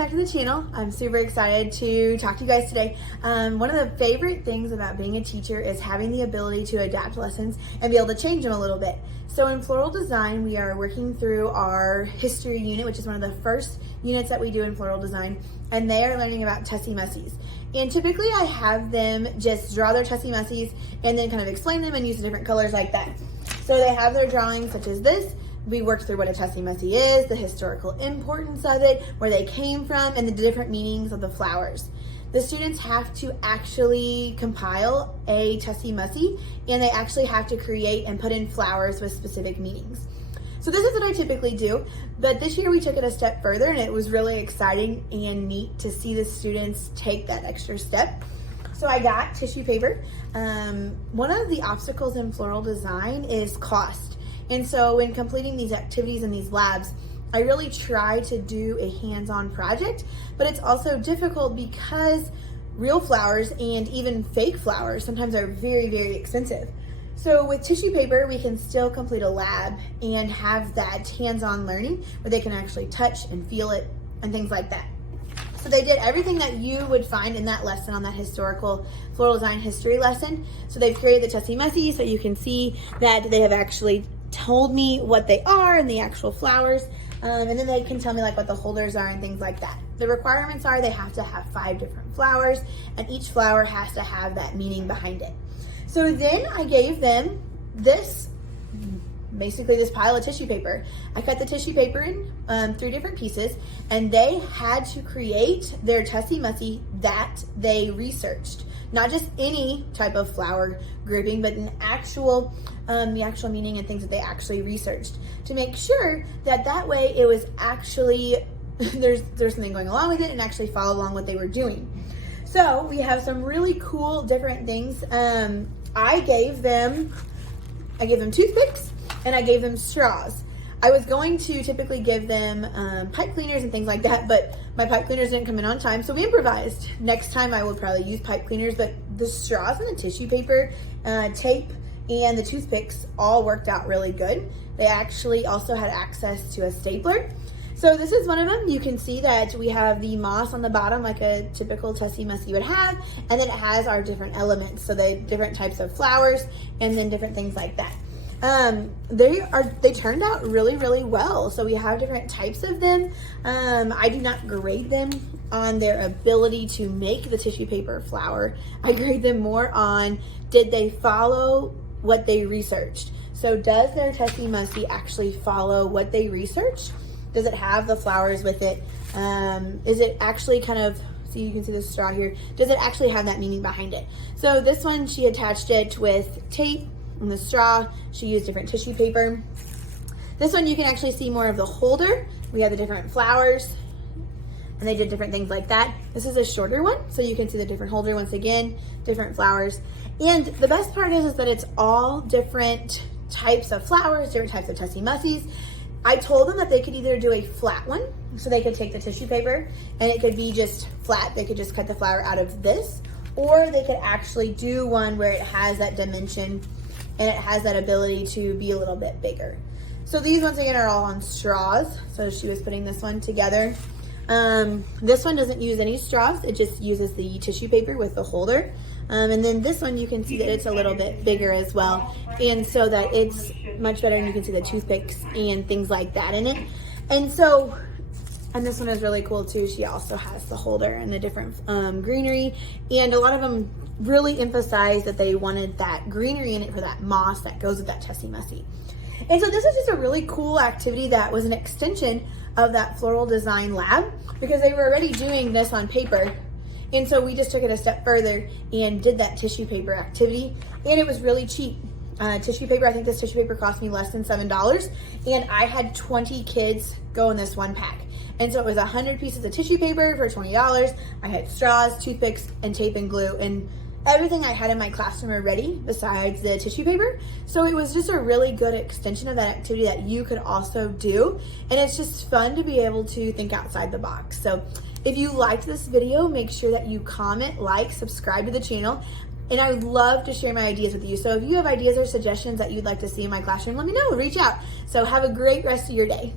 back to the channel. I'm super excited to talk to you guys today. One of the favorite things about being a teacher is having the ability to adapt lessons and be able to change them a little bit. So in Floral Design, we are working through our history unit, which is one of the first units that we do in Floral Design, and they are learning about Tussie Mussies. And typically I have them just draw their Tussie Mussies and then kind of explain them and use the different colors like that. So they have their drawings such as this. We worked through what a Tussie Mussie is, the historical importance of it, where they came from, and the different meanings of the flowers. The students have to actually compile a Tussie Mussie, and they actually have to create and put in flowers with specific meanings. So this is what I typically do, but this year we took it a step further, and it was really exciting and neat to see the students take that extra step. So I got tissue paper. One of the obstacles in Floral Design is cost. And so when completing these activities in these labs, I really try to do a hands-on project, but it's also difficult because real flowers and even fake flowers sometimes are very, very expensive. So with tissue paper, we can still complete a lab and have that hands-on learning where they can actually touch and feel it and things like that. So they did everything that you would find in that lesson on that historical Floral Design history lesson. So they've created the Tussie Mussie, so you can see that they have actually told me what they are and the actual flowers, and then they can tell me like what the holders are and things like that. The requirements are they have to have 5 different flowers, and each flower has to have that meaning behind it. So then I gave them this, basically this pile of tissue paper. I cut the tissue paper in 3 different pieces, and they had to create their Tussie Mussie that they researched. Not just any type of flower grouping, but an actual, the actual meaning and things that they actually researched to make sure that that way it was actually, there's something going along with it and actually follow along what they were doing. So we have some really cool different things. I gave them toothpicks and I gave them straws. I was going to typically give them pipe cleaners and things like that, but my pipe cleaners didn't come in on time, so we improvised. Next time I will probably use pipe cleaners, but the straws and the tissue paper, tape, and the toothpicks all worked out really good. They actually also had access to a stapler. So this is one of them. You can see that we have the moss on the bottom like a typical Tussie Mussie would have, and then it has our different elements, so they different types of flowers and then different things like that. They turned out really, really well. So we have different types of them. I do not grade them on their ability to make the tissue paper flower. I grade them more on, did they follow what they researched? So does their Tussie Mussie actually follow what they researched? Does it have the flowers with it? Is it actually kind of, see, you can see the straw here. Does it actually have that meaning behind it? So this one, she attached it with tape. On the straw, she used different tissue paper. This one, you can actually see more of the holder. We have the different flowers, and they did different things like that. This is a shorter one, so you can see the different holder once again, different flowers. And the best part is that it's all different types of flowers, different types of Tussie Mussies. I told them that they could either do a flat one, so they could take the tissue paper, and it could be just flat. They could just cut the flower out of this, or they could actually do one where it has that dimension and it has that ability to be a little bit bigger. So these once again are all on straws. So she was putting this one together. This one doesn't use any straws. It just uses the tissue paper with the holder. And then this one, you can see that it's a little bit bigger as well. And so that it's much better, and you can see the toothpicks and things like that in it. And so, and this one is really cool too. She also has the holder and the different greenery. And a lot of them really emphasized that they wanted that greenery in it for that moss that goes with that Tussie Mussie. And so this is just a really cool activity that was an extension of that Floral Design lab, because they were already doing this on paper. And so we just took it a step further and did that tissue paper activity, and it was really cheap. Tissue paper, I think this tissue paper cost me less than $7, and I had 20 kids go in this one pack. And so it was 100 pieces of tissue paper for $20. I had straws, toothpicks, and tape and glue, and everything I had in my classroom already besides the tissue paper. So it was just a really good extension of that activity that you could also do. And it's just fun to be able to think outside the box. So if you liked this video, make sure that you comment, like, subscribe to the channel. And I would love to share my ideas with you. So if you have ideas or suggestions that you'd like to see in my classroom, let me know, reach out. So have a great rest of your day.